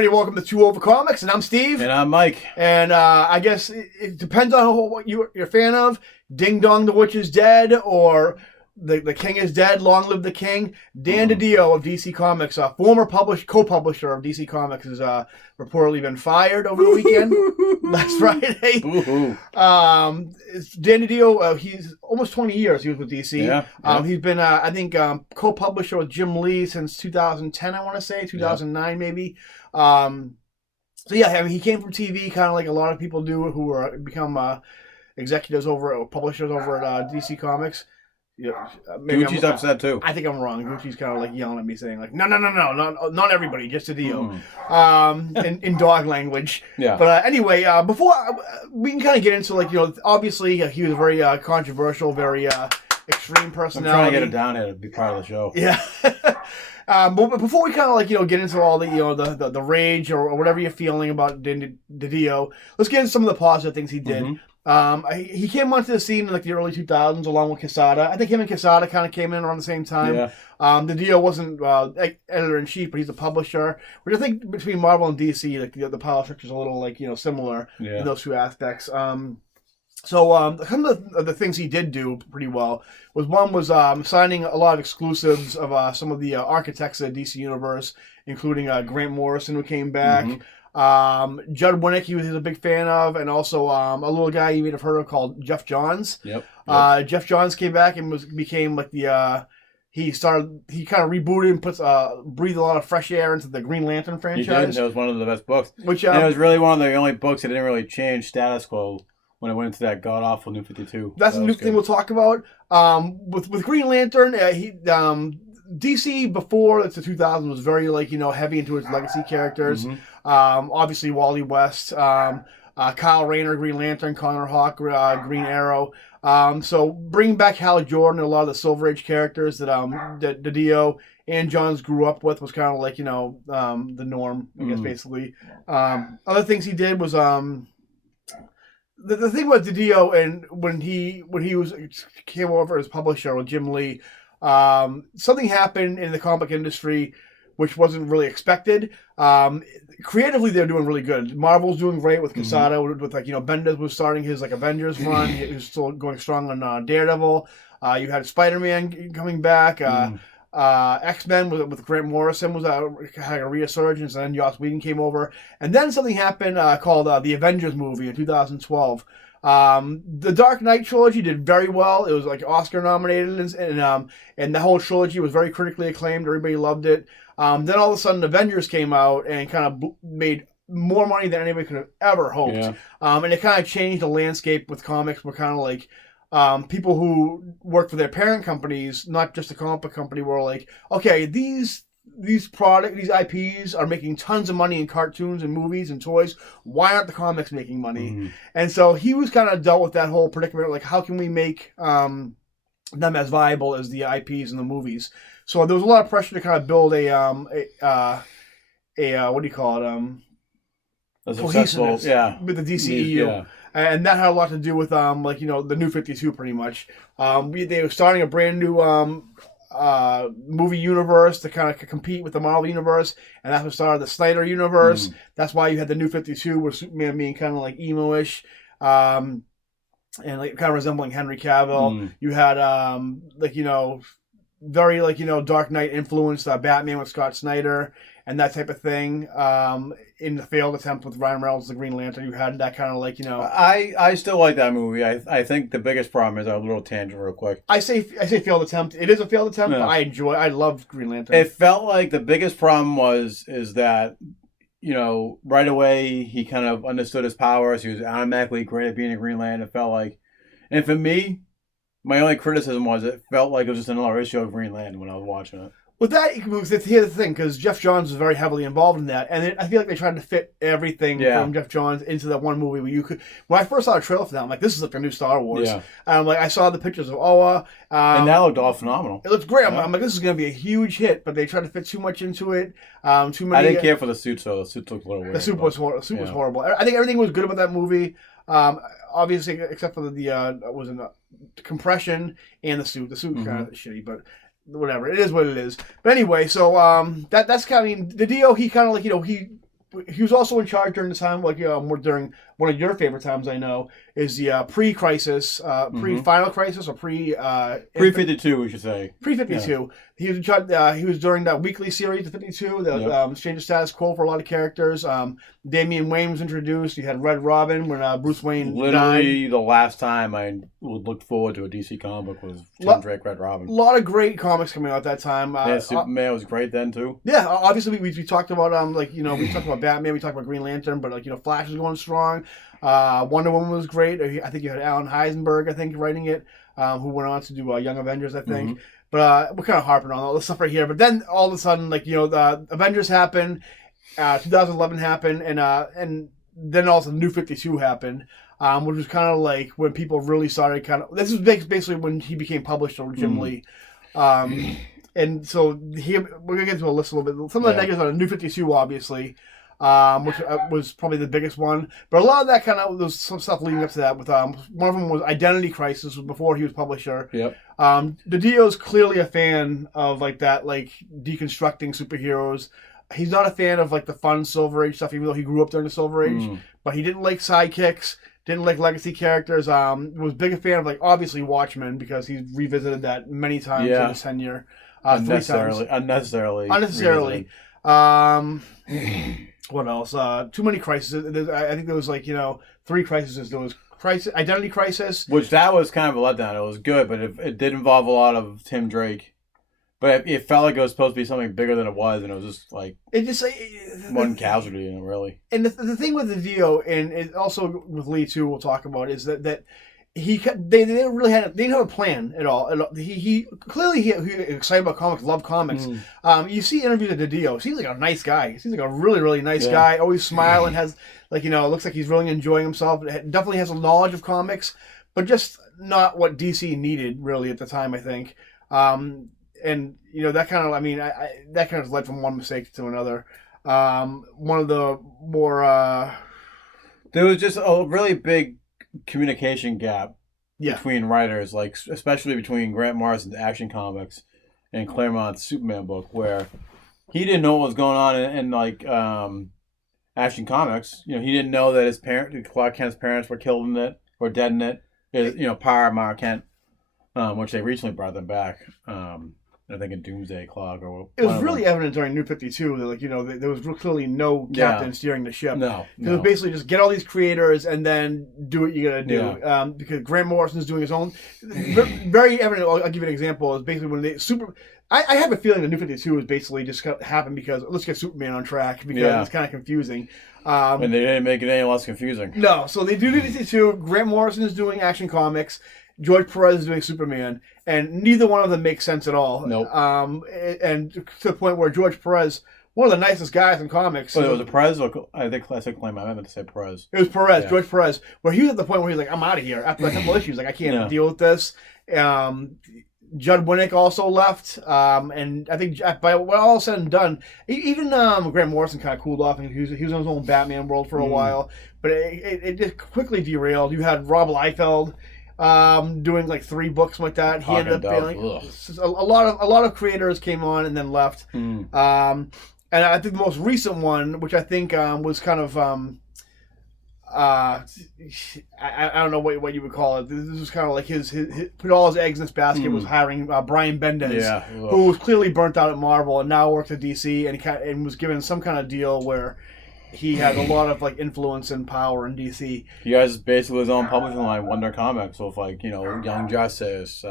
everybody, welcome to Two Over Comics, and I'm Steve. And I'm Mike. And I guess it depends on what you're a fan of. Ding Dong the Witch is Dead, or the King is Dead, Long Live the King. Dan Didio of DC Comics, former co-publisher of DC Comics, has reportedly been fired over the weekend. Last Friday. Dan Didio, he's almost 20 years he was with DC. Yeah. He's been, I think, co-publisher with Gimli since 2010, I want to say, 2009 maybe. So yeah, I mean, he came from TV, kind of like a lot of people do who are become executives over or publishers over at DC Comics. Yeah, Gucci's upset too. I think I'm wrong. Gucci's kind of like yelling at me, saying like, "No, not everybody, just Didio," in dog language. Yeah. But anyway, before we can kind of get into obviously he was a very controversial, very extreme personality. I'm trying to get it down here to be part of the show. Yeah. But before we kind of get into all the the rage or whatever you're feeling about Didio, let's get into some of the positive things he did. He came onto the scene in the early 2000s along with Quesada. I think him and Quesada kind of came in around the same time. Yeah. Didio wasn't editor-in-chief, but he's a publisher. Which I think between Marvel and DC, the power structure is a little similar in those two aspects. Some of the things he did do pretty well was signing a lot of exclusives of some of the architects of the DC Universe, including Grant Morrison, who came back. Judd Winnick, he was a big fan of, and also a little guy you may have heard of called Geoff Johns. Yep. Geoff Johns came back and became he kind of rebooted and breathed a lot of fresh air into the Green Lantern franchise. He did. That was one of the best books. And it was really one of the only books that didn't really change status quo when it went into that god awful New 52. That's the new thing we'll talk about. With Green Lantern, DC before the 2000s was very heavy into its legacy characters. Obviously Wally West, Kyle Rayner, Green Lantern, Connor Hawke, Green Arrow. So bringing back Hal Jordan and a lot of the Silver Age characters that Didio and Johns grew up with was kind of the norm, I guess, basically. Other things he did was the thing with Didio, and when he came over as publisher with Jim Lee, something happened in the comic industry which wasn't really expected. Creatively, they're doing really good. Marvel's doing great with Quesada, with Bendis was starting his Avengers run. He was still going strong on Daredevil. You had Spider-Man coming back. X-Men with Grant Morrison had a resurgence, and then Joss Whedon came over. And then something happened called the Avengers movie in 2012. The Dark Knight trilogy did very well. It was Oscar nominated, and the whole trilogy was very critically acclaimed. Everybody loved it. Then all of a sudden, Avengers came out and kind of made more money than anybody could have ever hoped. Yeah. And it kind of changed the landscape with comics. We're kind of people who work for their parent companies, not just a comic book company, were like, okay, these IPs are making tons of money in cartoons and movies and toys. Why aren't the comics making money? And so he was kind of dealt with that whole predicament, how can we make them as viable as the IPs and the movies? So there was a lot of pressure to kind of build a what do you call it? Cohesiveness with the DCEU. Yeah. And that had a lot to do with the New 52 pretty much. They were starting a brand new movie universe to kind of compete with the Marvel universe, and that's what started the Snyder universe. That's why you had the New 52 with Superman being kind of emo-ish, and kind of resembling Henry Cavill. You had very Dark Knight influenced Batman with Scott Snyder and that type of thing. In the failed attempt with Ryan Reynolds, the Green Lantern, you had that kind of I still like that movie. I think the biggest problem is a little tangent real quick. I say failed attempt. It is a failed attempt, but I love Green Lantern. It felt like the biggest problem is that right away he kind of understood his powers. He was automatically great at being a Green Lantern. It felt like, and for me, my only criticism was it felt like it was just another issue of Green Lantern when I was watching it. With that, here's the thing, because Geoff Johns was very heavily involved in that, and I feel like they tried to fit everything from Geoff Johns into that one movie where you could. When I first saw the trailer for that, I'm like, this is like a new Star Wars. Yeah. And I saw the pictures of Oa. And that looked all phenomenal. It looked great. I'm like, this is going to be a huge hit, but they tried to fit too much into it. Too many. I didn't care for the suits, though. The suit looked a little weird. The suit was horrible. I think everything was good about that movie. Obviously, except for the compression and the suit. The suit was kind of shitty, but whatever. It is what it is. But anyway, so that's kind of, Didio, he kind of he was also in charge during the time, like during one of your favorite times I know is the pre-crisis, pre-final crisis, or pre-52, we should say. Pre-52. Yeah. He was in charge. He was during that weekly series of 52, the Change of Status Quo for a lot of characters. Damian Wayne was introduced. You had Red Robin when Bruce Wayne literally died. The last time I would look forward to a DC comic was Tim Drake, Red Robin. A lot of great comics coming out that time. Superman was great then too. Yeah, obviously we talked about we talked about Batman, we talked about Green Lantern, but Flash was going strong. Wonder Woman was great. I think you had Alan Heisenberg, writing it, who went on to do Young Avengers, I think. Mm-hmm. But we're kind of harping on all this stuff right here. But then all of a sudden, the Avengers happened, 2011 happened, and then also New 52 happened, which was kind of like when people really started this is basically when he became published over Jim Lee. And so we're going to get into a list a little bit. Some of the negatives on New 52, obviously, which was probably the biggest one. But a lot of that there's some stuff leading up to that. With one of them was Identity Crisis before he was publisher. Yep. Didio's clearly a fan of deconstructing superheroes. He's not a fan of the fun Silver Age stuff, even though he grew up during the Silver Age. But he didn't like sidekicks, didn't like legacy characters. Was big a fan of obviously Watchmen, because he's revisited that many times in his tenure. Unnecessarily. What else? Too many crises. I think there was 3 crises. There was Identity Crisis, which that was kind of a letdown. It was good, but it did involve a lot of Tim Drake. But it felt like it was supposed to be something bigger than it was, and it was just one casualty, really. And the thing with the Didio, and it also with Lee too, we'll talk about, is that they didn't have a plan at all. He clearly was excited about comics, loved comics. You see interviews of Didio. Seems like a nice guy. Seems like a really, really nice guy. Always smiling. Has it looks like he's really enjoying himself. Definitely has a knowledge of comics, but just not what DC needed really at the time, I think. And that kind of that kind of led from one mistake to another. One of the more there was just a really big communication gap between writers, especially between Grant Morrison's Action Comics and Claremont's Superman book, where he didn't know what was going on in Action Comics. He didn't know that Clark Kent's parents were killed in it or dead in it. Mark Kent, which they recently brought them back. I think in Doomsday Clock it was really evident during New 52 that there was clearly no captain steering the ship. No. It was basically just get all these creators and then do what you got to do. Yeah. Because Grant Morrison's doing his own. Very evident. I'll give you an example. Is basically when I have a feeling that New 52 was basically just happened because let's get Superman on track because it's kind of confusing. And they didn't make it any less confusing. No, so they do New 52. Grant Morrison is doing Action Comics. George Perez is doing Superman, and neither one of them makes sense at all. Nope. And to the point where George Perez, one of the nicest guys in comics. Oh, it was a Perez? I think classic claim. I meant to say Perez. It was Perez, George Perez, where he was at the point where he's like, I'm out of here. After a couple issues, I can't deal with this. Judd Winnick also left, and I think by all said and done, even Grant Morrison kind of cooled off, and he was in his own Batman world for a while, but it just quickly derailed. You had Rob Liefeld doing 3 books like that. He ended up being a lot of creators came on and then left. And I think the most recent one, which I think was kind of I don't know what you would call it. This was kind of like his put all his eggs in this basket was hiring Brian Bendis, who was clearly burnt out at Marvel and now works at DC, and was given some kind of deal where he had a lot of influence and power in DC. He has basically his own publishing line, Wonder Comics, with Young Justice,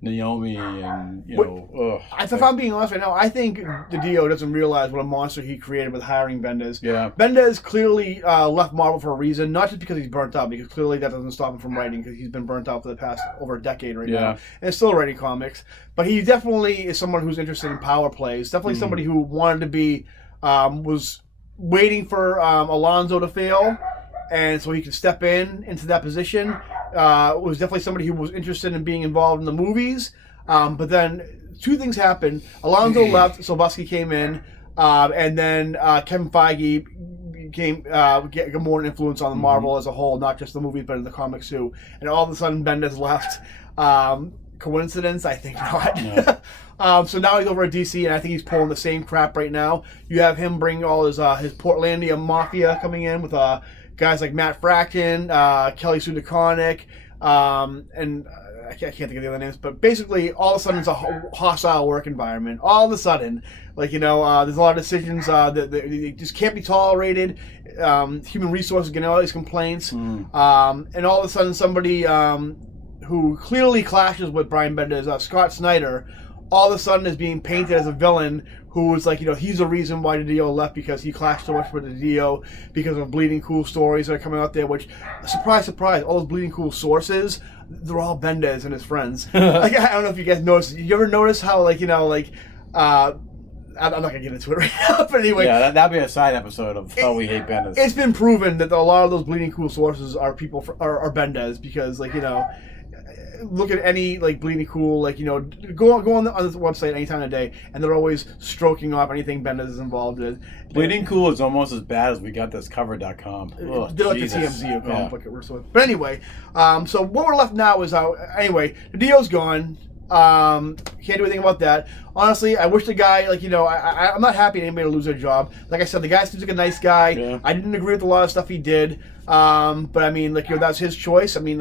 Naomi, and If I'm being honest right now, I think Didio doesn't realize what a monster he created with hiring Bendis. Yeah, Bendis clearly left Marvel for a reason, not just because he's burnt out, because clearly that doesn't stop him from writing, because he's been burnt out for the past over a decade now, and still writing comics. But he definitely is someone who's interested in power plays. Definitely somebody who wanted to be was waiting for Alonzo to fail, and so he could step into that position. Was definitely somebody who was interested in being involved in the movies. But then 2 things happened. Alonzo left, Silvesky came in, and then Kevin Feige became get more influence on Marvel as a whole, not just the movies, but in the comics too. And all of a sudden, Bendis left. Coincidence? I think not. No. So now he's over at DC, and I think he's pulling the same crap right now. You have him bring all his Portlandia mafia coming in with guys like Matt Fraction, Kelly Sue DeConnick, and I can't think of the other names, but basically all of a sudden it's a hostile work environment. All of a sudden, there's a lot of decisions that they just can't be tolerated. Human resources getting all these complaints, and all of a sudden somebody who clearly clashes with Brian Bendis, Scott Snyder, all of a sudden is being painted as a villain who was he's the reason why Didio left because he clashed so much with Didio because of Bleeding Cool stories that are coming out there, which, surprise, surprise, all those Bleeding Cool sources, they're all Bendis and his friends. I don't know if you guys noticed. You ever notice how, I'm not going to get into it right now, but anyway. Yeah, that'd be a side episode of how we hate Bendis. It's been proven that a lot of those Bleeding Cool sources are are Bendis because, look at any Bleeding Cool, go on this website any time of day, and they're always stroking off anything Bendis is involved with. Bleeding Cool is almost as bad as we got this cover.com. Oh, they're like the TMZ of comic book we're so. But anyway, so what we're left now is anyway, the Dio's gone. Can't do anything about that. Honestly, I wish the guy, I'm not happy to anybody to lose their job. Like I said, the guy seems like a nice guy. Yeah. I didn't agree with a lot of stuff he did. But I mean, that's his choice. I mean,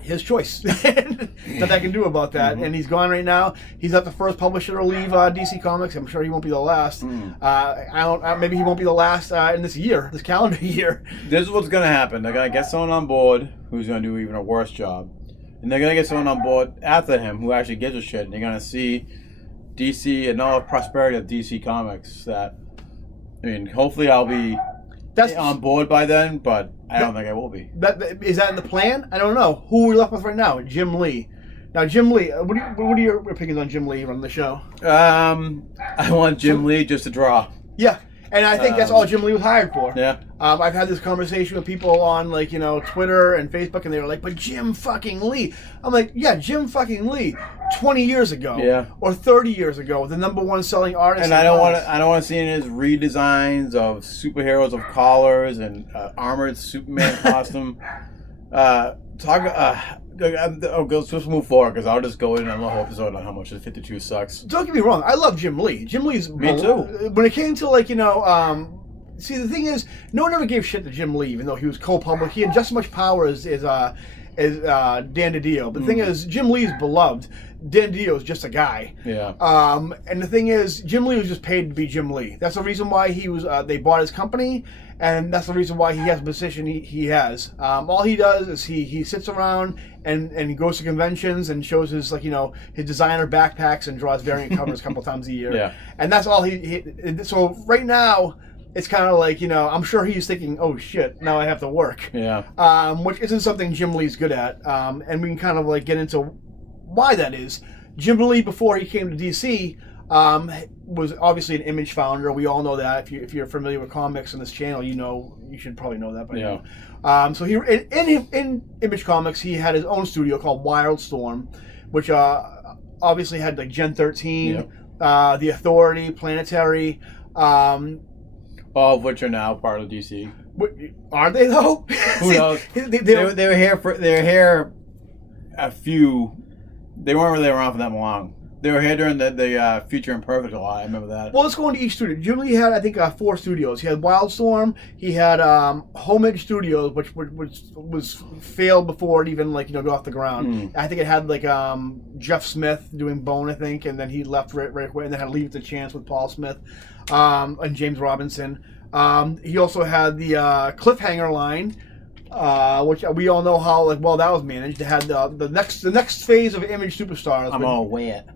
his choice. Nothing I can do about that. And he's gone right now. He's not the first publisher to leave DC Comics. I'm sure he won't be the last. Maybe he won't be the last in this calendar year. This is what's going to happen. They're going to get someone on board who's going to do even a worse job. And they're going to get someone on board after him who actually gives a shit. And they're going to see DC and all the prosperity of DC Comics. Hopefully I'll be on board by then, but I don't think I will be. Is that in the plan? I don't know. Who are we left with right now? Jim Lee. Now, Jim Lee, what are your opinions on Jim Lee running the show? I want Jim Lee just to draw. Yeah. And I think that's all Jim Lee was hired for. Yeah. I've had this conversation with people on Twitter and Facebook, and they were like, "But Jim fucking Lee." I'm like, "Yeah, Jim fucking Lee, 20 years ago, or 30 years ago, the #1 selling artist." And I don't want to see any of his redesigns of superheroes of collars and armored Superman costume. Let's move forward because I'll just go in on the whole episode on how much the 52 sucks. Don't get me wrong, I love Jim Lee. Jim Lee's me too. When it came to see, the thing is, no one ever gave shit to Jim Lee, even though he was co-publisher. He had just as much power as Dan Didio. But the thing is, Jim Lee's beloved. Dan Didio is just a guy. Yeah. And the thing is, Jim Lee was just paid to be Jim Lee. That's the reason why he was. They bought his company, and that's the reason why he has the position he has. All he does is he sits around and he goes to conventions and shows his his designer backpacks and draws variant covers a couple times a year. Yeah. And that's all he. So right now, it's kind of I'm sure he's thinking, oh shit, now I have to work. Yeah. Which isn't something Jim Lee's good at. And we can kind of get into why that is. Jim Lee, before he came to DC, was obviously an Image founder. We all know that. If you're familiar with comics on this channel, you should probably know that by now. So he in Image Comics, he had his own studio called Wildstorm, which obviously had Gen 13, The Authority, Planetary. All of which are now part of DC. Are they though? Who knows? They were here a few. They weren't really around for that long. They were here during the Future Imperfect a lot. I remember that. Well, let's go into each studio. Jim Lee had, I think, 4 studios. He had Wildstorm. He had Homage Studios, which was failed before it even go off the ground. I think it had Jeff Smith doing Bone, I think, and then he left right away, and then had Leave It to Chance with Paul Smith and James Robinson. He also had the Cliffhanger line. Which we all know how well that was managed. They had the next phase of Image Superstars. I'm all wet.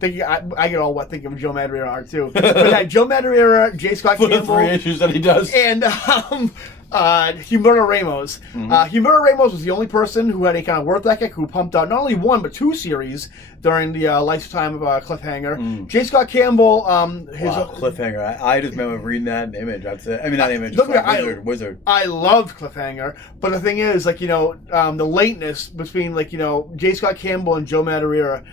I get all wet thinking of Joe Madureira art too. But had Joe Madureira, J. Scott Campbell, the 3 issues that he does, and Humberto Ramos. Humberto Ramos was the only person who had any kind of work ethic, who pumped out not only 1 but 2 series during the lifetime of Cliffhanger. J. Scott Campbell, Cliffhanger. I just remember reading that in Image. That's it. I mean, not Image. Wizard. I loved Cliffhanger, but the thing is, the lateness between J. Scott Campbell and Joe Madureira.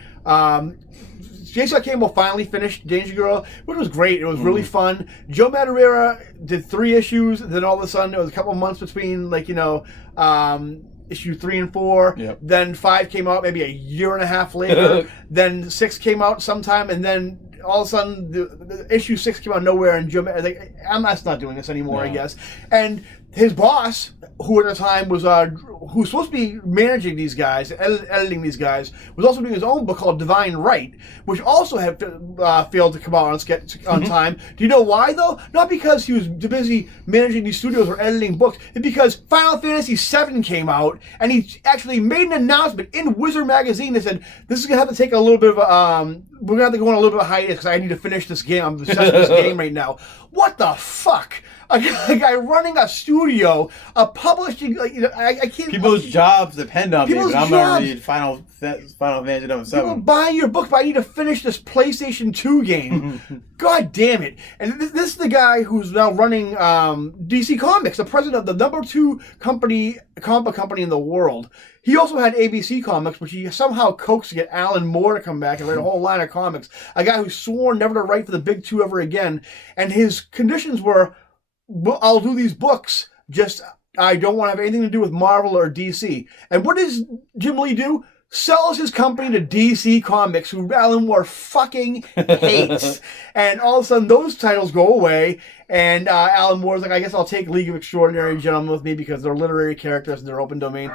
J. Scott Campbell finally finished Danger Girl, which was great. It was really fun. Joe Madureira did 3 issues, then all of a sudden it was a couple months between issue 3 and 4. Yep. Then 5 came out maybe a year and a half later. Then 6 came out sometime, and then all of a sudden the issue 6 came out of nowhere, and Jim, like, I'm not doing this anymore, I guess. And his boss, who at the time was who was supposed to be managing these guys, editing these guys, was also doing his own book called Divine Right, which also had failed to come out on time. Do you know why, though? Not because he was too busy managing these studios or editing books. It's because Final Fantasy VII came out, and he actually made an announcement in Wizard Magazine that said, this is going to have to take a little bit of we're going to have to go on a little bit of hiatus because I need to finish this game. I'm obsessed with this game right now. What the fuck? A guy running a studio, a publishing, I can't. People's jobs depend on me, but I'm going to read Final Fantasy VII. People buy your book, but I need to finish this PlayStation 2 game. God damn it. And this is the guy who's now running DC Comics, the president of the number 2 comic book company in the world. He also had ABC Comics, which he somehow coaxed to get Alan Moore to come back and write a whole line of comics. A guy who swore never to write for the big 2 ever again. And his conditions were, I'll do these books, just I don't want to have anything to do with Marvel or DC. And what does Jim Lee do? Sells his company to DC Comics, who Alan Moore fucking hates. And all of a sudden, those titles go away, and Alan Moore's like, I guess I'll take League of Extraordinary Gentlemen with me because they're literary characters and they're open domain.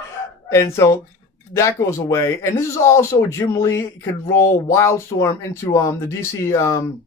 And so that goes away. And this is also Jim Lee could roll Wildstorm into the DC...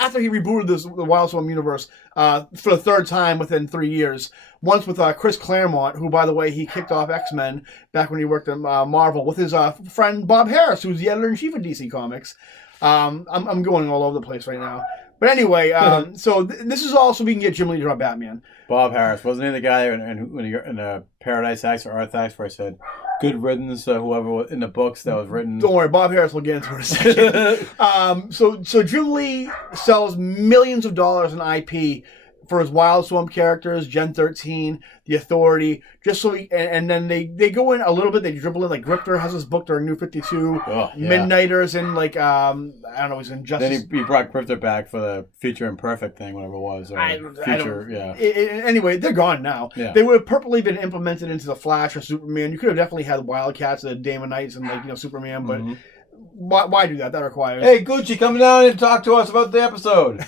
after he rebooted the Wildstorm universe for the 3rd time within 3 years. Once with Chris Claremont, who, by the way, he kicked off X-Men back when he worked at Marvel, with his friend Bob Harris, who's the editor-in-chief of DC Comics. I'm going all over the place right now. But anyway, so this is also we can get Jim Lee to draw Batman. Bob Harris. Wasn't he the guy in Paradise Acts or Earth Acts where I said, good riddance, whoever in the books that was written. Don't worry, Bob Harris will get into it in a second. So Jim Lee sells millions of dollars in IP for his Wildstorm characters, Gen 13, The Authority, just so and then they go in a little bit, they dribble in, like Grifter has his book during New 52, Midnighters in like, I don't know, he's in Justice. Then he brought Grifter back for the Future Imperfect thing, whatever it was. Or Anyway, they're gone now. Yeah. They would have purposely been implemented into the Flash or Superman. You could have definitely had Wildcats, the Damon Knights, and Superman, but why do that? That requires... Hey, Gucci, come down and talk to us about the episode.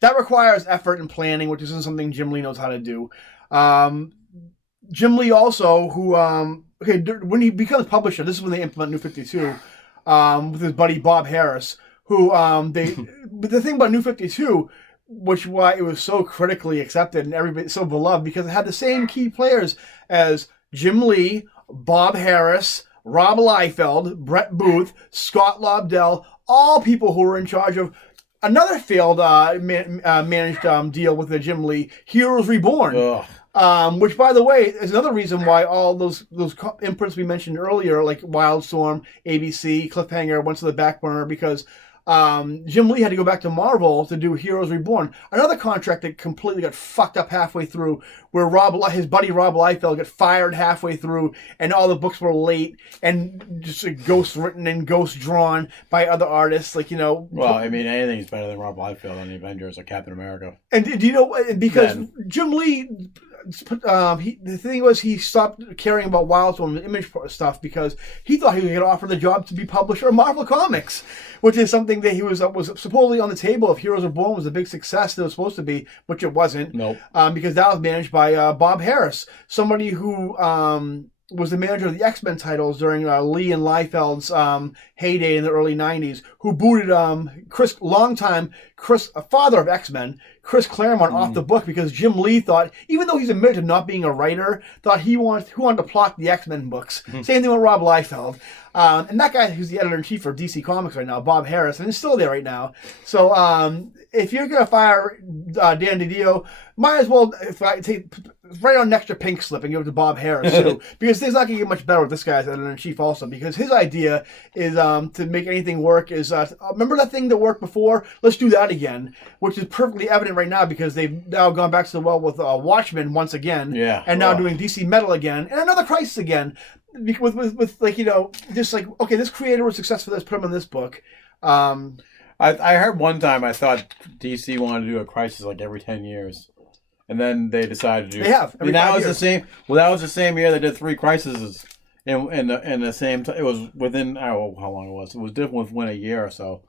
That requires effort and planning, which isn't something Jim Lee knows how to do. Jim Lee also, who, when he becomes publisher, this is when they implement New 52, with his buddy Bob Harris, who, but the thing about New 52, which why it was so critically accepted and everybody so beloved, because it had the same key players as Jim Lee, Bob Harris, Rob Liefeld, Brett Booth, Scott Lobdell, all people who were in charge of another failed managed deal with the Jim Lee, Heroes Reborn. Which, by the way, is another reason why all those imprints we mentioned earlier, like Wildstorm, ABC, Cliffhanger, went to the back burner because Jim Lee had to go back to Marvel to do Heroes Reborn. Another contract that completely got fucked up halfway through, where his buddy Rob Liefeld got fired halfway through, and all the books were late and just ghost written and ghost drawn by other artists, Well, I mean, anything's better than Rob Liefeld on the Avengers or Captain America. And do you know because Jim Lee? The thing was, he stopped caring about Wildstorm and image stuff because he thought he was going to offer the job to be publisher of Marvel Comics, which is something that he was supposedly on the table if Heroes Reborn was a big success that it was supposed to be, which it wasn't. Nope. Because that was managed by Bob Harris, somebody who was the manager of the X-Men titles during Lee and Liefeld's heyday in the early 90s, who booted father of X-Men, Chris Claremont, off the book because Jim Lee thought, even though he's admitted to not being a writer, thought he wanted to plot the X-Men books. Same thing with Rob Liefeld. And that guy who's the editor-in-chief for DC Comics right now, Bob Harris, and he's still there right now. So if you're going to fire Dan Didio, might as well write on an extra pink slip and give it to Bob Harris, too. Because things not going to get much better with this guy's editor-in-chief also. Because his idea is to make anything work is, remember that thing that worked before? Let's do that again. Which is perfectly evident right now because they've now gone back to the well with Watchmen once again. Yeah. And now doing DC Metal again. And another Crisis again. With just like, okay, this creator was successful, let's put him in this book. I heard one time I thought DC wanted to do a Crisis like every 10 years. and then they decided to do. They have. And that was the same. Well, that was the same year they did 3 Crises in the same. It was within I don't know how long it was. It was different within a year or so.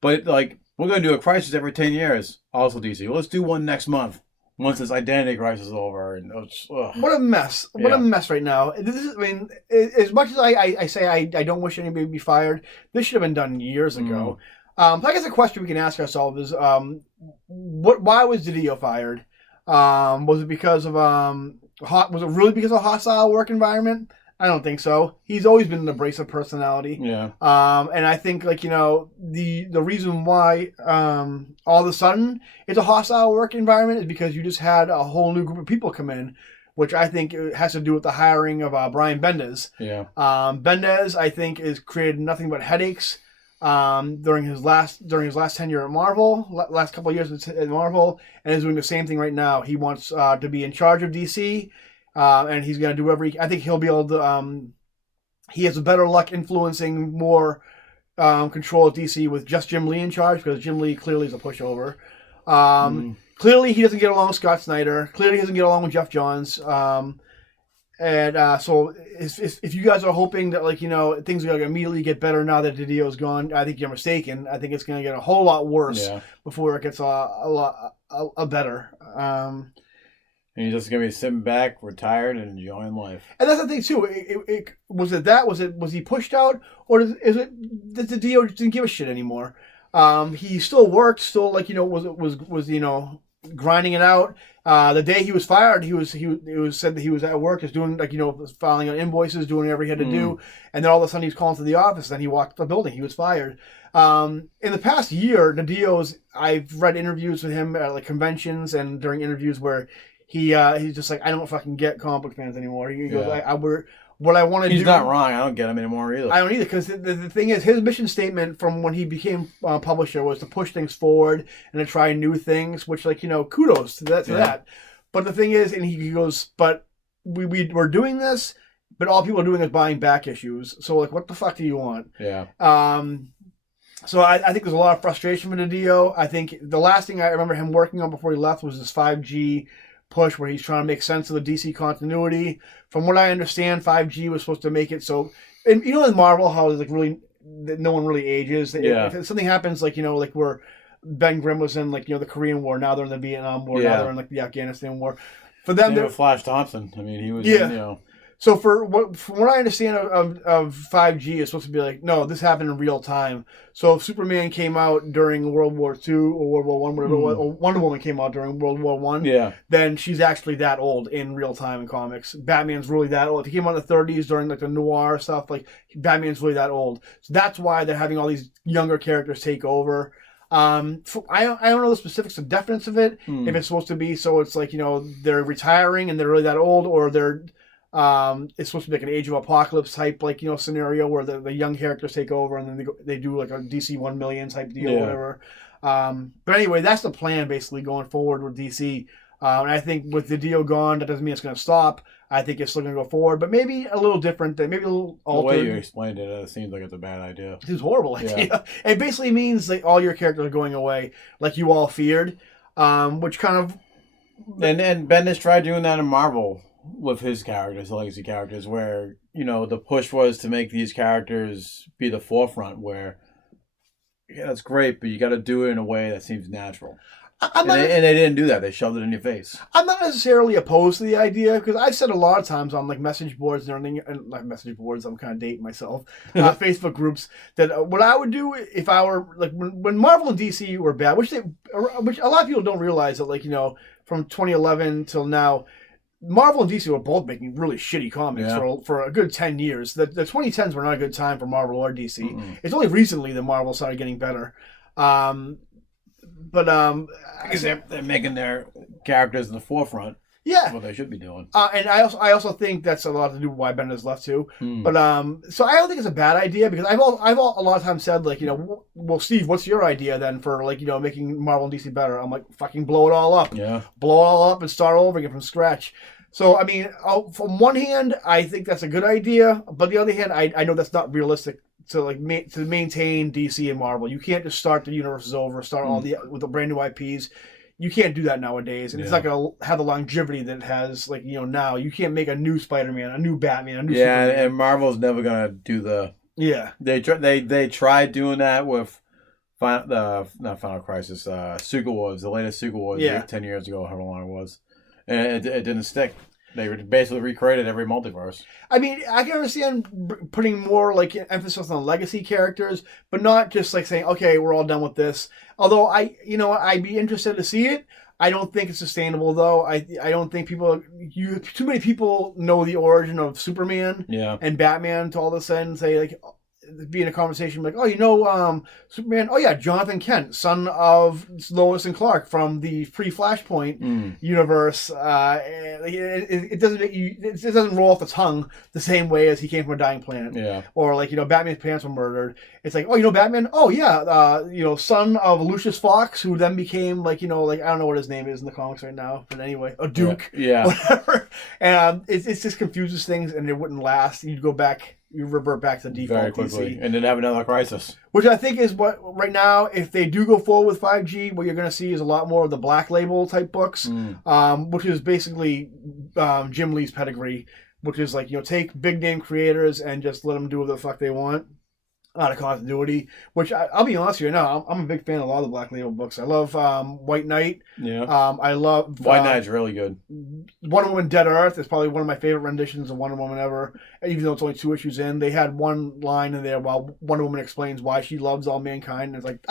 But like we're gonna do a Crisis every 10 years. Also, DC. Well, let's do one next month. Once this identity crisis is over, and what a mess! What a mess right now. This is, I mean, as much as I say I don't wish anybody to be fired, this should have been done years ago. So I guess a question we can ask ourselves is, why was Didio fired? Was it because of was it really because of a hostile work environment? I don't think so. He's always been an abrasive personality. Yeah. And I think the reason why all of a sudden it's a hostile work environment is because you just had a whole new group of people come in, which I think has to do with the hiring of Brian Bendis. Yeah. Bendis, I think, has created nothing but headaches during his last tenure at Marvel, last couple of years at Marvel, and is doing the same thing right now. He wants to be in charge of DC. And he's going to do I think he'll be able to, he has a better luck influencing more control of DC with just Jim Lee in charge, because Jim Lee clearly is a pushover. Clearly he doesn't get along with Scott Snyder. Clearly he doesn't get along with Geoff Johns. So if you guys are hoping that things are going to immediately get better now that Didio's gone, I think you're mistaken. I think it's going to get a whole lot worse before it gets a lot better. And he's just gonna be sitting back, retired, and enjoying life. And that's the thing too. Was he pushed out, or is it that the Didio didn't give a shit anymore? He still worked, still was grinding it out. The day he was fired, it was said that he was at work, just doing filing on invoices, doing whatever he had to do, and then all of a sudden he's calling to the office. Then he walked the building. He was fired. In the past year, I've read interviews with him at conventions and during interviews where he's just like, I don't fucking get comic book fans anymore. He goes, what I want to do. He's not wrong. I don't get him anymore either. I don't either, because the thing is, his mission statement from when he became publisher was to push things forward and to try new things, which kudos to that. But the thing is, and he goes, but we're doing this, but all people are doing is buying back issues. So what the fuck do you want? Yeah. So I think there's a lot of frustration with Didio. I think the last thing I remember him working on before he left was this 5G push where he's trying to make sense of the DC continuity. From what I understand, 5G was supposed to make it so, and in Marvel how it's really no one really ages. If something happens where Ben Grimm was in the Korean War, now they're in the Vietnam War, now they're in the Afghanistan War. For them, they're Flash Thompson. I mean, he was So from what I understand of 5G, it's supposed to be no, this happened in real time. So if Superman came out during World War II or World War I, whatever it was, or Wonder Woman came out during World War I, then she's actually that old in real time in comics. Batman's really that old. If he came out in the 30s during the noir stuff, Batman's really that old. So that's why they're having all these younger characters take over. I don't know the specifics of definites of it. If it's supposed to be so it's they're retiring and they're really that old, or they're it's supposed to be an Age of Apocalypse type scenario where the young characters take over and then they do a DC 1 million type deal or whatever. But anyway, that's the plan basically going forward with DC. And I think with the deal gone, that doesn't mean it's going to stop. I think it's still going to go forward, but maybe a little different, maybe a little altered. The way you explained it, it seems like it's a bad idea. It's a horrible idea. It basically means all your characters are going away, like you all feared, which kind of... And Bendis tried doing that in Marvel with his characters, the legacy characters, where the push was to make these characters be the forefront, where that's great, but you got to do it in a way that seems natural. And they didn't do that. They shoved it in your face. I'm not necessarily opposed to the idea, because I've said a lot of times on message boards and everything, and message boards, I'm kind of dating myself, Facebook groups, that what I would do if I were when Marvel and DC were bad, which a lot of people don't realize that from 2011 till now, Marvel and DC were both making really shitty comics for a good 10 years. The 2010s were not a good time for Marvel or DC. Mm-mm. It's only recently that Marvel started getting better. Because they're making their characters in the forefront. Yeah, that's what they should be doing. And I also think that's a lot to do with why Bendis left too. But so I don't think it's a bad idea, because I've a lot of times said well, Steve, what's your idea then for making Marvel and DC better? I'm like, fucking blow it all up. Yeah, blow it all up and start over again from scratch. So I mean, from one hand, I think that's a good idea, but the other hand, I know that's not realistic to to maintain DC and Marvel. You can't just start the universes over, start all with the brand new IPs. you can't do that nowadays, and it's not gonna have the longevity that it has. Like now, you can't make a new Spider-Man, a new Batman, a new Superman. And Marvel's never gonna do the. Yeah, they tried doing that with not Final Crisis, Secret Wars, the latest Secret Wars, 10 years ago, however long it was, and it didn't stick. They basically recreated every multiverse. I mean, I can understand putting more like emphasis on legacy characters, but not just like saying, okay, we're all done with this. Although I'd be interested to see it. I don't think it's sustainable though. I don't think too many people know the origin of Superman and Batman to all of a sudden say like, be in a conversation like, Superman, Jonathan Kent, son of Lois and Clark from the pre-Flashpoint universe. It doesn't roll off the tongue the same way as he came from a dying planet. Yeah. Or like, Batman's parents were murdered. It's like, Batman, son of Lucius Fox, who then became like, I don't know what his name is in the comics right now, but anyway, a Duke. Yeah. Whatever. And it just confuses things and it wouldn't last. You revert back to the default very quickly, DC. and then have another crisis. Which I think is what, right now, if they do go forward with 5G, what you're going to see is a lot more of the Black Label type books, which is basically Gimli's pedigree, which is like, take big name creators and just let them do what the fuck they want out of continuity, which I'll be honest with you now, I'm a big fan of a lot of the Black Label books. I love White Knight. Yeah. I love... White Knight's really good. Wonder Woman Dead Earth is probably one of my favorite renditions of Wonder Woman ever, even though it's only 2 issues in. They had one line in there while Wonder Woman explains why she loves all mankind, and it's like,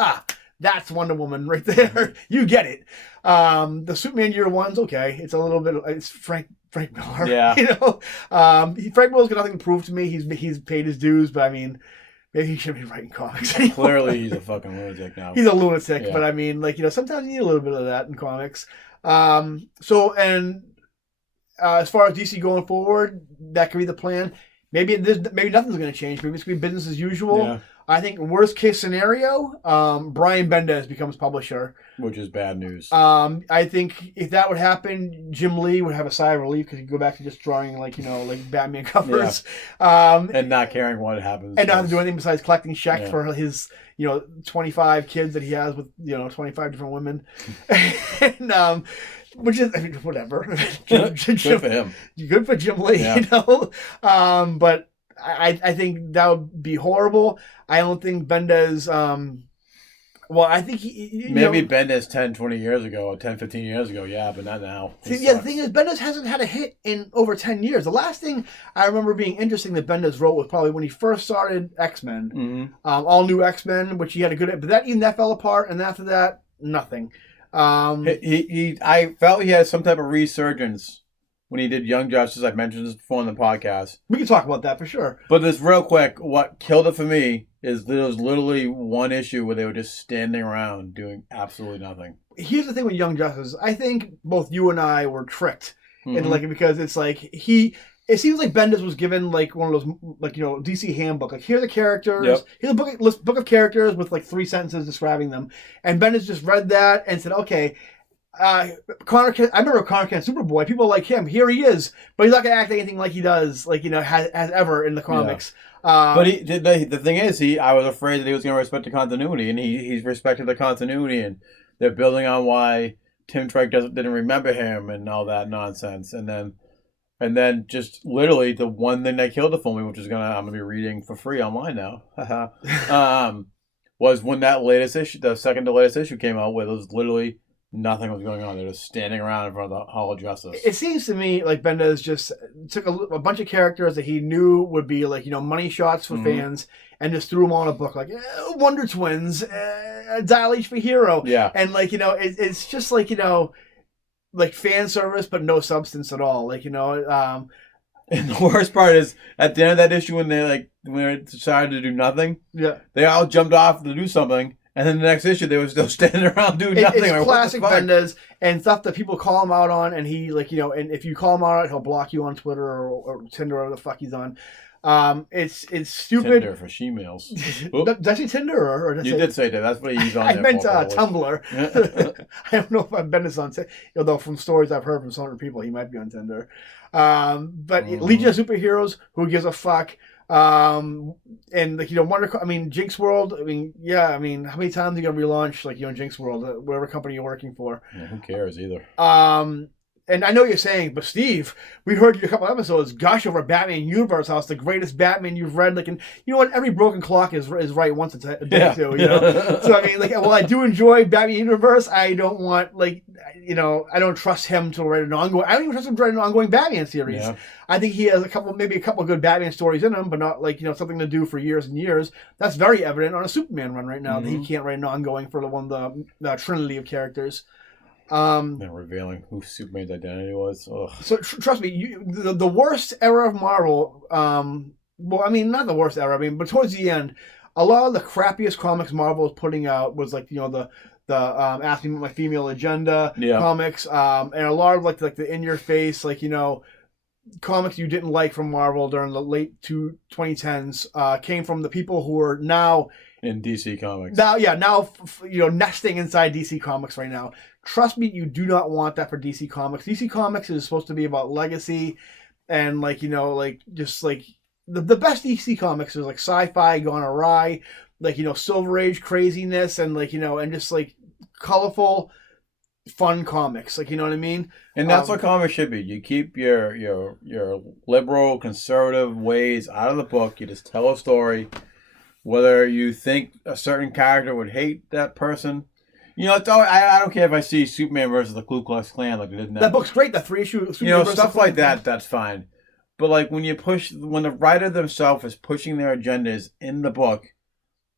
that's Wonder Woman right there. You get it. The Superman Year One's okay. It's a little bit... It's Frank Miller. Yeah. Frank Miller's got nothing to prove to me. He's paid his dues, but I mean... Maybe he shouldn't be writing comics anymore. Clearly, he's a fucking lunatic now. He's a lunatic, but I mean, like, sometimes you need a little bit of that in comics. As far as DC going forward, that could be the plan. Maybe nothing's going to change. Maybe it's going to be business as usual. Yeah. I think worst case scenario, Brian Bendis becomes publisher. Which is bad news. I think if that would happen, Jim Lee would have a sigh of relief because he'd go back to just drawing like Batman covers. And not caring what happens. And not do anything besides collecting checks for his 25 kids that he has with 25 different women. And which is, I mean, whatever. Good for him. Good for Jim Lee, but I think that would be horrible. I don't think Bendis... I think maybe Bendis 10, 20 years ago, or 10, 15 years ago, but not now. The thing is, Bendis hasn't had a hit in over 10 years. The last thing I remember being interesting that Bendis wrote was probably when he first started X-Men. All new X-Men, which he had a good... But that fell apart, and after that, nothing. I felt he had some type of resurgence when he did Young Justice. I've mentioned this before on the podcast. We can talk about that for sure. But this real quick, what killed it for me is there was literally one issue where they were just standing around doing absolutely nothing. Here's the thing with Young Justice. I think both you and I were tricked. And because it's like it seems like Bendis was given like one of those DC handbook. Like, here are the characters. Here's a book of characters with like 3 sentences describing them. And Bendis just read that and said, okay, I remember Connor Kent Superboy. People like him. Here he is, but he's not gonna act anything like he does, has ever in the comics. But the thing is, I was afraid that he was gonna respect the continuity, and he's respected the continuity, and they're building on why Tim Drake didn't remember him and all that nonsense, and then just literally the one thing that killed it for me, which I'm gonna be reading for free online now, was when that latest issue, the second to latest issue came out, where there was literally nothing was going on. They're just standing around in front of the Hall of Justice. It seems to me like Bendis just took a bunch of characters that he knew would be like, money shots for fans and just threw them all in a book. Like, Wonder Twins, Dial H for Hero. Yeah. And it's just like, like fan service, but no substance at all. Like, and the worst part is at the end of that issue when they decided to do nothing. Yeah. They all jumped off to do something. And then the next issue, they were still standing around doing nothing. It's classic Bendis and stuff that people call him out on, and he and if you call him out, he'll block you on Twitter or Tinder or whatever the fuck he's on. It's stupid. Tinder for she-males. Did I say Tinder or you did say that? That's what he's on. I meant Tumblr. I don't know if I'm Bendis on Tinder, although from stories I've heard from some other people, he might be on Tinder. But Legion of Superheroes, who gives a fuck? And like I mean, Jinx World. I mean, yeah. I mean, how many times are you gonna relaunch like Jinx World, whatever company you're working for? Yeah, who cares either? And I know what you're saying, but Steve, we heard you a couple episodes gush over Batman Universe, how it's the greatest Batman you've read. Like, and you know what? Every broken clock is right once a day too. You know. So I mean, like, well, I do enjoy Batman Universe. I don't want I don't trust him to write an ongoing. I don't even trust him to write an ongoing Batman series. Yeah. I think he has maybe a couple of good Batman stories in him, but not something to do for years and years. That's very evident on a Superman run right now that he can't write an ongoing for one of the trinity of characters. Revealing who Superman's identity was. Ugh. So trust me, the worst era of Marvel. Well, I mean, not the worst era. I mean, but towards the end, a lot of the crappiest comics Marvel was putting out was like the Ask Me My Female Agenda comics, and a lot of like the in your face comics you didn't like from Marvel during the late 2010s came from the people who are now in DC Comics. Now, nesting inside DC Comics right now. Trust me, you do not want that for DC Comics. DC Comics is supposed to be about legacy and just the best DC Comics is like sci-fi gone awry, Silver Age craziness and and just colorful, fun comics. You know what I mean? And that's what comics should be. You keep your liberal, conservative ways out of the book. You just tell a story. Whether you think a certain character would hate that person. It's always, I don't care if I see Superman versus the Ku Klux Klan like they did in that book's great. That 3-issue Superman stuff like that, that's fine. But when the writer themselves is pushing their agendas in the book,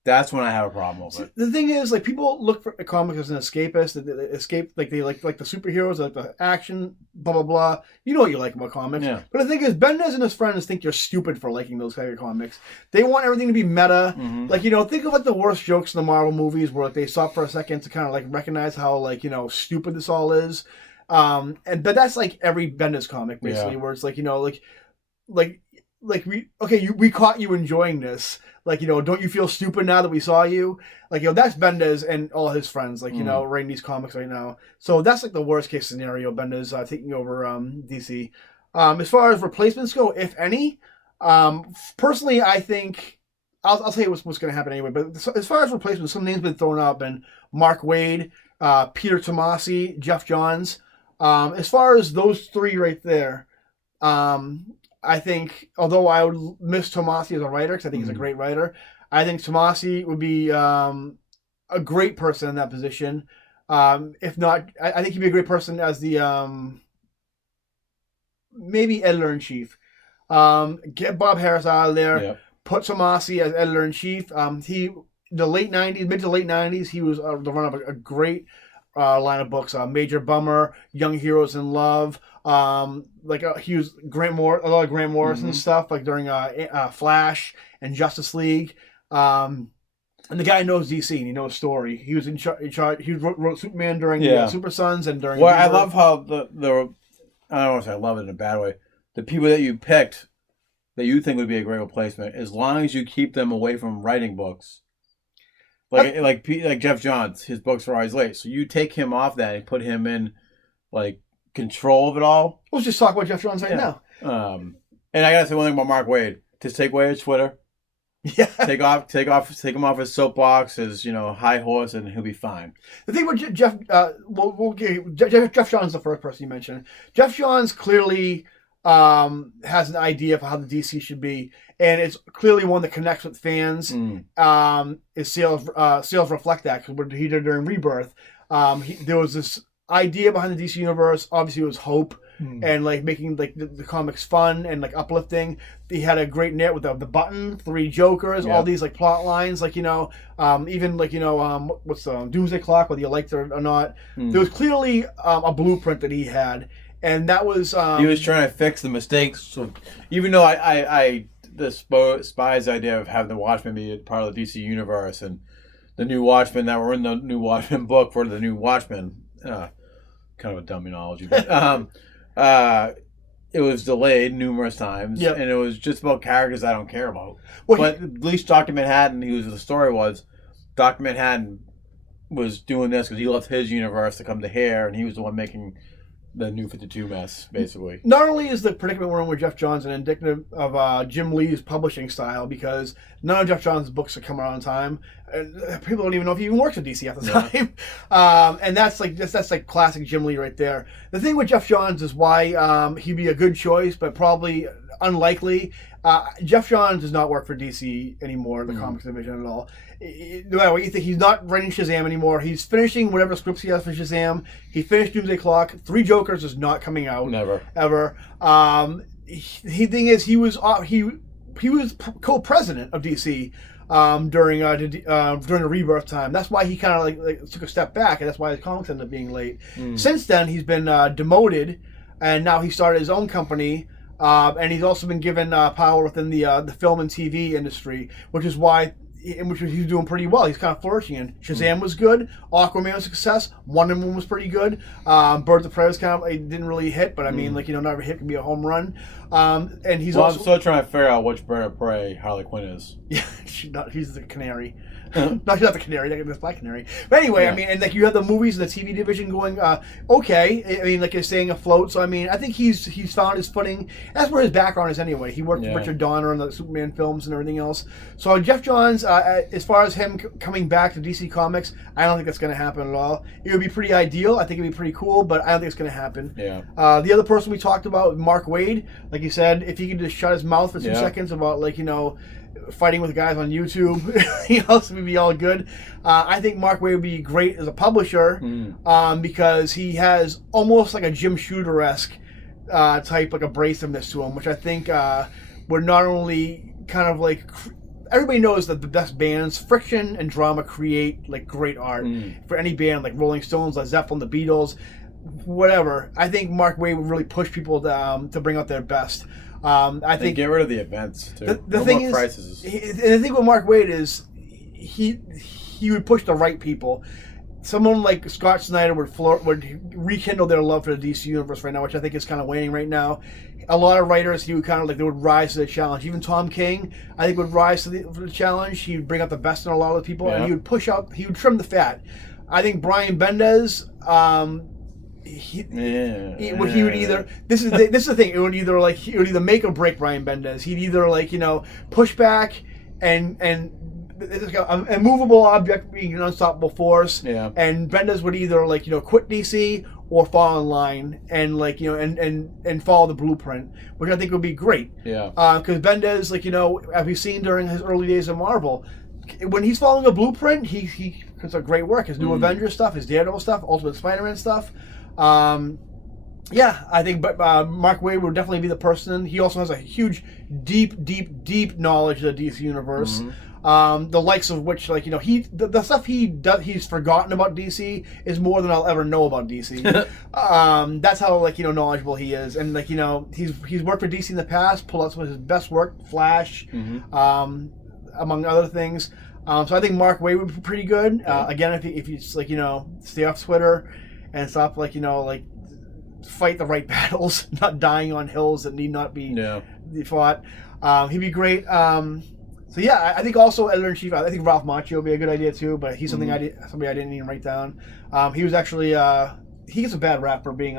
that's when I have a problem with it. The thing is, people look for comics as an escapist. They escape, they like the superheroes, like the action, blah blah blah. You know what you like about comics. Yeah. But the thing is, Bendis and his friends think you're stupid for liking those kind of comics. They want everything to be meta. Mm-hmm. Think of the worst jokes in the Marvel movies where they stop for a second to kind of recognize how stupid this all is. But that's every Bendis comic basically, where it's we caught you enjoying this. Don't you feel stupid now that we saw you? That's Bendis and all his friends, writing these comics right now. So that's the worst case scenario, Bendis taking over DC. As far as replacements go, if any, personally, I think, I'll tell you what's going to happen anyway, but as far as replacements, some names been thrown up, and Mark Waid, Peter Tomasi, Geoff Johns. As far as those three right there, I think, although I would miss Tomasi as a writer, because I think he's a great writer, I think Tomasi would be a great person in that position. If not, I think he'd be a great person as the maybe editor-in-chief. Get Bob Harris out of there. Put Tomasi as editor-in-chief. Mid to late 90s, he was the run of a great line of books. Major Bummer, Young Heroes in Love. He was a lot of Grant Morrison stuff, during Flash and Justice League. And the guy knows DC and he knows story. He was in charge. He wrote Superman during Super Sons and during. Well, I love how the I don't want to say I love it in a bad way. The people that you picked that you think would be a great replacement, as long as you keep them away from writing books. Like Geoff Johns, his books are always late. So you take him off that and put him in control of it all. Let's just talk about Geoff Johns right now. And I gotta say one thing about Mark Waid. Just take away his Twitter. Yeah. Take him off his soapbox, his high horse, and he'll be fine. The thing with Geoff, Geoff Johns is the first person you mentioned. Geoff Johns clearly has an idea of how the DC should be, and it's clearly one that connects with fans. His sales reflect that, because what he did during Rebirth, there was this idea behind the DC universe. Obviously, it was hope and making the comics fun and uplifting. He had a great net with the button, 3 Jokers, all these plot lines, even what's the Doomsday Clock, whether you liked it or not. There was clearly a blueprint that he had, and that was he was trying to fix the mistakes. So even though I despise the idea of having the Watchmen be part of the DC universe, and the new Watchmen that were in the new Watchmen book for the new Watchmen. Kind of a dumb analogy, but it was delayed numerous times, and it was just about characters I don't care about. But at least Dr. Manhattan, the story was, Dr. Manhattan was doing this because he left his universe to come to here, and he was the one making the New 52 mess, basically. Not only is the predicament we're in with Geoff Johns indicative of Jim Lee's publishing style, because none of Geoff Johns' books are coming out on time, and people don't even know if he even works at DC at the time. And that's like classic Jim Lee right there. The thing with Geoff Johns is why he'd be a good choice, but probably unlikely. Geoff Johns does not work for DC anymore, the comics division at all. No matter what you think, he's not writing Shazam anymore. He's finishing whatever scripts he has for Shazam. He finished Doomsday Clock. Three Jokers is not coming out. Never. Ever. The thing is, he was co-president of DC during the Rebirth time. That's why he kind of like took a step back, and that's why his comics ended up being late. Since then, he's been demoted, and now he started his own company. And he's also been given power within the film and TV industry, which is why he's doing pretty well. He's kind of flourishing in. Shazam was good. Aquaman was a success. Wonder Woman was pretty good. Birds of Prey was kind of, it didn't really hit, but I mean, like, not every hit can be a home run. And he's also... I'm still trying to figure out which Bird of Prey Harley Quinn is. Yeah, he's the canary. No, she's not the canary. That's Black Canary. But anyway, I mean, and like you have the movies and the TV division going okay. I mean, like you're staying afloat. So I mean, I think he's found his footing. That's where his background is anyway. He worked with Richard Donner in the Superman films and everything else. So Geoff Johns, as far as him coming back to DC Comics, I don't think that's going to happen at all. It would be pretty ideal. I think it'd be pretty cool, but I don't think it's going to happen. Yeah. The other person we talked about, Mark Waid, like you said, if he could just shut his mouth for 2 seconds about fighting with guys on YouTube, he also would be all good. I think Mark Waid would be great as a publisher because he has almost like a Jim Shooter-esque type, like abrasiveness to him, which I think would not only kind of like... Everybody knows that the best bands, friction and drama, create like great art for any band, like Rolling Stones, Led Zeppelin, the Beatles, whatever. I think Mark Waid would really push people to bring out their best. I think get rid of the events too. The thing is, the thing with Mark Waid is he would push the right people. Someone like Scott Snyder would rekindle their love for the DC universe right now, which I think is kind of waning right now. A lot of writers, he would kind of like, they would rise to the challenge. Even Tom King, I think, would rise to the challenge. He would bring out the best in a lot of people, and he would he would trim the fat. I think Brian Bendis. He would either this is the thing, it would either make or break Brian Bendis. He'd either push back and it's like a immovable object being an unstoppable force, and Bendis would either quit DC or fall in line and and follow the blueprint, which I think would be great. Because Bendis, as we've seen during his early days of Marvel, when he's following a blueprint, he does a great work. His New Avengers stuff, his Daredevil stuff, Ultimate Spider-Man stuff. I think Mark Waid would definitely be the person. He also has a huge, deep knowledge of the DC universe. The likes of which, the stuff he's forgotten about DC is more than I'll ever know about DC. That's how knowledgeable he is, and he's worked for DC in the past. Pulled out some of his best work, Flash, among other things. So I think Mark Waid would be pretty good. Again, if you stay off Twitter and stop fight the right battles, not dying on hills that need not be fought. He'd be great. I think also editor-in-chief, I think Ralph Macchio would be a good idea too, but he's somebody I didn't even write down. He was actually, he gets a bad rap for being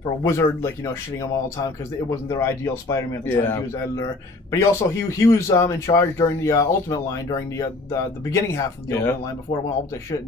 for a wizard, shitting him all the time because it wasn't their ideal Spider-Man at the time. He was editor. But he also, he was in charge during the Ultimate line, during the beginning half of the Ultimate line before it went all to shit.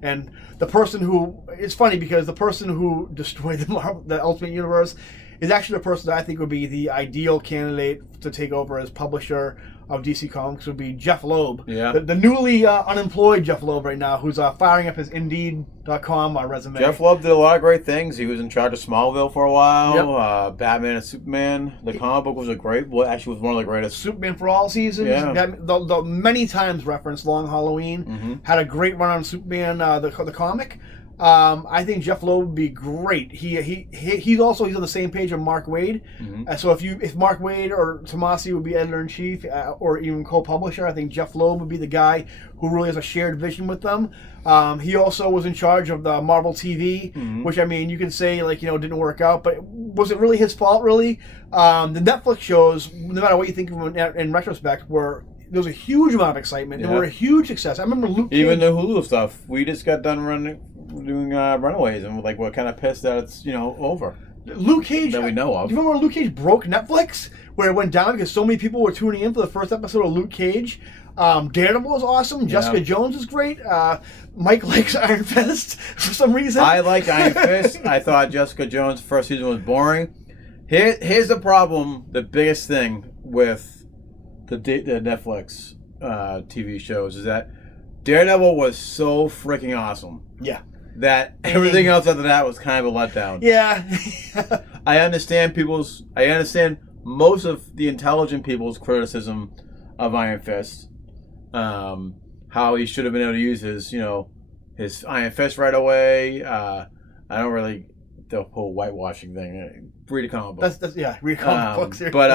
And the person who, it's funny because the person who destroyed the Ultimate Universe is actually the person that I think would be the ideal candidate to take over as publisher of DC Comics would be Jeph Loeb. The newly unemployed Jeph Loeb right now, who's firing up his Indeed.com resume. Jeph Loeb did a lot of great things. He was in charge of Smallville for a while. Batman and Superman. The comic book was actually was one of the greatest. Superman for all seasons. The many times referenced Long Halloween. Had a great run on Superman, the comic. I think Jeph Loeb would be great. He's on the same page with Mark Waid. So if Mark Waid or Tomasi would be editor-in-chief or even co-publisher, I think Jeph Loeb would be the guy who really has a shared vision with them. He also was in charge of the Marvel TV, which, I mean, you can say didn't work out, but was it really his fault? Really, the Netflix shows, no matter what you think of them in retrospect, were. There was a huge amount of excitement. They were a huge success. I remember Luke Cage. Even the Hulu stuff. We just got done doing Runaways, and we're kind of pissed that it's over. Luke Cage that we know of. Do you remember when Luke Cage broke Netflix, where it went down because so many people were tuning in for the first episode of Luke Cage? Daredevil is awesome. Jessica Jones is great. Mike likes Iron Fist for some reason. I liked Iron Fist. I thought Jessica Jones' first season was boring. Here's the problem. The biggest thing with the Netflix TV shows is that Daredevil was so freaking awesome. Yeah. That everything else after that was kind of a letdown. Yeah. I understand most of the intelligent people's criticism of Iron Fist. How he should have been able to use his Iron Fist right away. I don't really the whole whitewashing thing. Read a comic book. Read a comic book. Seriously. But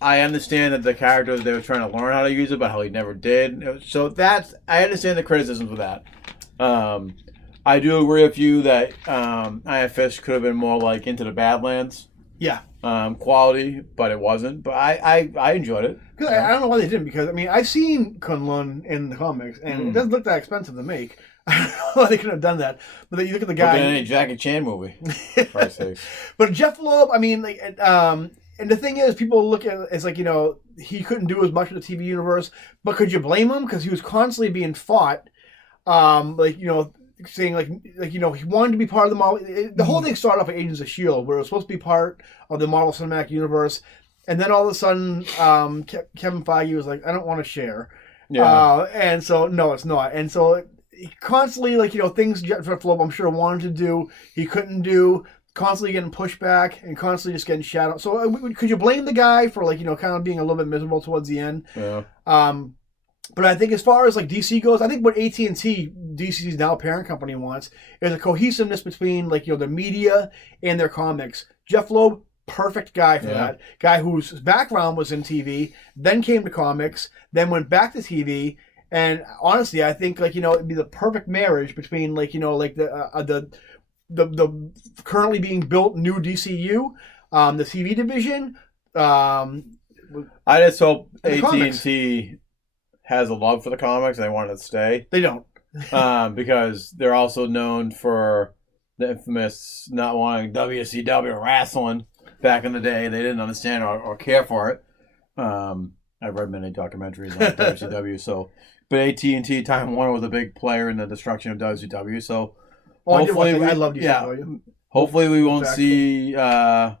I understand that the characters they were trying to learn how to use it, but how he never did. So I understand the criticisms of that. I do agree with you that Iron Fist could have been more like Into the Badlands. Yeah. Quality, but it wasn't. But I enjoyed it. I don't know why they didn't, because I've seen Kunlun in the comics, and it doesn't look that expensive to make. I don't know why they couldn't have done that. But you look at the guy. But in any Jackie Chan movie. But Jeph Loeb, and the thing is, people look at it as he couldn't do as much in the TV universe, but could you blame him? Because he was constantly being fought, saying he wanted to be part of the Marvel. The whole thing started off with Agents of S.H.I.E.L.D., where it was supposed to be part of the Marvel Cinematic Universe, and then all of a sudden, Kevin Feige was like, I don't want to share. Yeah. And so, no, it's not. And so, he constantly, things Jeph Loeb, I'm sure, wanted to do, he couldn't do, constantly getting pushed back, and constantly just getting shadowed. So, could you blame the guy for, kind of being a little bit miserable towards the end? Yeah. But I think as far as DC goes, I think what AT&T, DC's now parent company, wants is a cohesiveness between the media and their comics. Jeph Loeb, perfect guy for that. Guy whose background was in TV, then came to comics, then went back to TV. And honestly, I think it'd be the perfect marriage between the currently being built new DCU, the TV division. I just hope AT&T has a love for the comics and they want it to stay. They don't. Because they're also known for the infamous not wanting WCW wrestling back in the day. They didn't understand or care for it. I've read many documentaries on WCW. But AT&T, Time Warner was a big player in the destruction of WCW. So hopefully, I love WCW. Hopefully we won't see the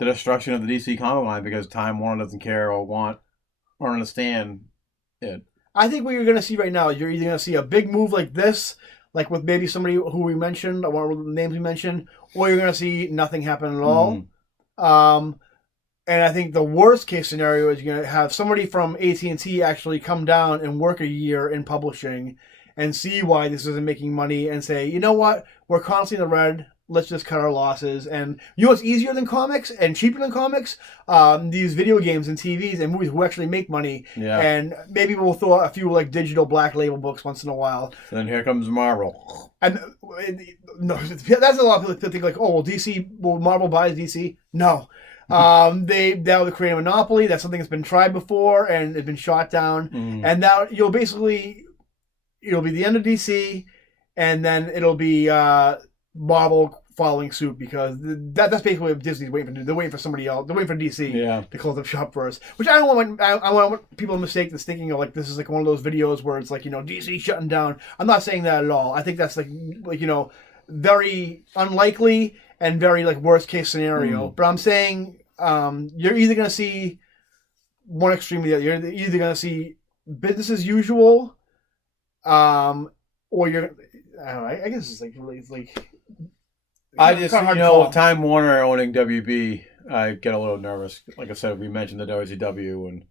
destruction of the DC comic line because Time Warner doesn't care or want or understand it. I think what you're going to see right now, you're either going to see a big move like this, like with maybe somebody who we mentioned, or one of the names we mentioned, or you're going to see nothing happen at all. And I think the worst case scenario is you're going to have somebody from AT&T actually come down and work a year in publishing and see why this isn't making money and say, you know what, we're constantly in the red. Let's just cut our losses. And you know what's easier than comics and cheaper than comics? These video games and TVs and movies who actually make money. Yeah. And maybe we'll throw a few digital black label books once in a while. Then here comes Marvel. And no, that's a lot of people think will Marvel buy DC? No. That would create a monopoly. That's something that's been tried before and it's been shot down. And now it'll be the end of DC, and then it'll be Marvel following suit because that's basically what Disney's waiting to do. They're waiting for somebody else. They're waiting for DC to close up shop first. Which I don't want. I want people to mistake this thinking of this is one of those videos where it's DC shutting down. I'm not saying that at all. I think that's very unlikely and very worst case scenario. But I'm saying you're either going to see one extreme or the other. You're either going to see business as usual, or you're. I don't know. I guess it's really I just Time Warner owning WB, I get a little nervous. Like I said, we mentioned the WCW and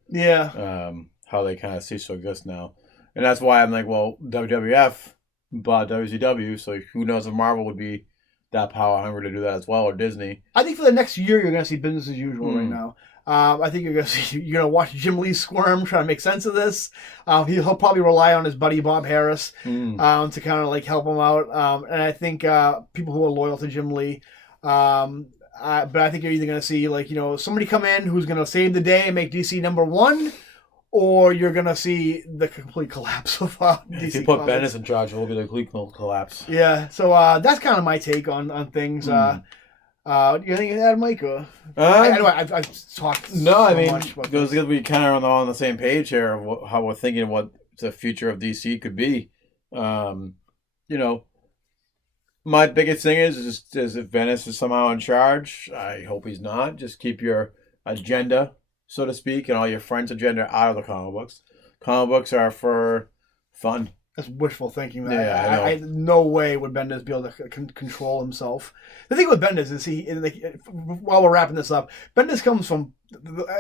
how they kind of cease to exist now, and that's why I'm WWF bought WCW, so who knows if Marvel would be that power hungry to do that as well, or Disney. I think for the next year you're going to see business as usual right now. I think you're going to watch Jim Lee squirm, trying to make sense of this. He'll probably rely on his buddy Bob Harris to kind of help him out. And I think people who are loyal to Jim Lee. But I think you're either going to see somebody come in who's going to save the day and make DC number one, or you're gonna see the complete collapse of DC. If you put Comics. Bendis in charge, it will be the complete collapse. Yeah, so that's kind of my take on things. Do you think of that, Mike? I know I've talked. No, so I mean, much about because this. we kind of on the same page here of how we're thinking of what the future of DC could be. My biggest thing is if Bendis is somehow in charge. I hope he's not. Just keep your agenda, so to speak, and all your friends' agenda out of the comic books. Comic books are for fun. That's wishful thinking. Yeah, I know. No way would Bendis be able to control himself. The thing with Bendis is while we're wrapping this up, Bendis comes from,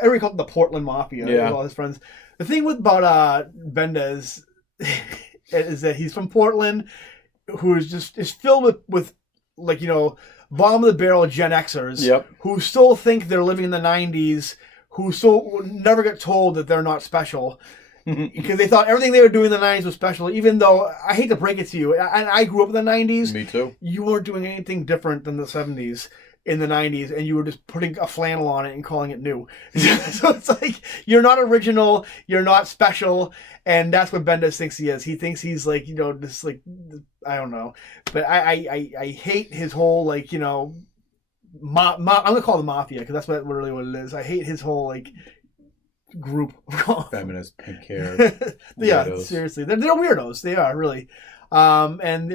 everybody calls it the Portland Mafia. With all his friends. The thing about Bendis is that he's from Portland, who is filled with bottom of the barrel Gen Xers, who still think they're living in the 90s, who still never get told that they're not special. Because they thought everything they were doing in the 90s was special, even though, I hate to break it to you, and I grew up in the 90s. Me too. You weren't doing anything different than the 70s in the 90s, and you were just putting a flannel on it and calling it new. So it's like, you're not original, you're not special, and that's what Bendis thinks he is. He thinks he's this I don't know. But I hate his whole, I'm going to call it the mafia, because that's really what it is. I hate his whole, group. Feminist, pink hair. Yeah, seriously. They're weirdos. They are, really. And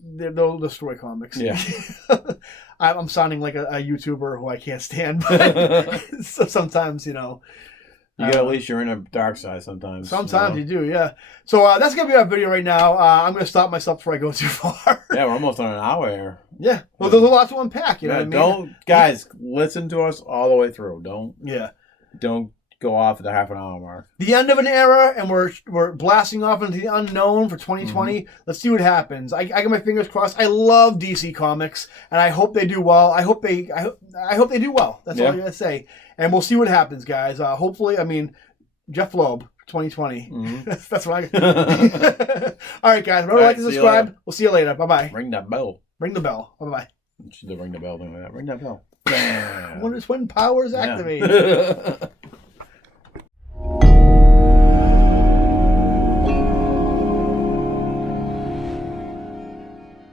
they'll destroy comics. Yeah. I'm sounding like a YouTuber who I can't stand, but so sometimes, You gotta at least you're in a dark side sometimes. Sometimes you do, yeah. So that's going to be our video right now. I'm going to stop myself before I go too far. Yeah, we're almost on an hour here. Yeah. Well, there's a lot to unpack, you know what I mean? Guys, listen to us all the way through. Don't go off at the half an hour mark. The end of an era, and we're blasting off into the unknown for 2020. Mm-hmm. Let's see what happens. I got my fingers crossed. I love DC Comics, and I hope they do well. I hope they do well. That's all I gotta say. And we'll see what happens, guys. Hopefully, Jeph Loeb, 2020. Mm-hmm. That's what I. All right, guys. Remember to like and subscribe. We'll see you later. Bye bye. Ring that bell. Ring the bell. Bye bye. You should ring the bell. Ring that bell. When powers activate.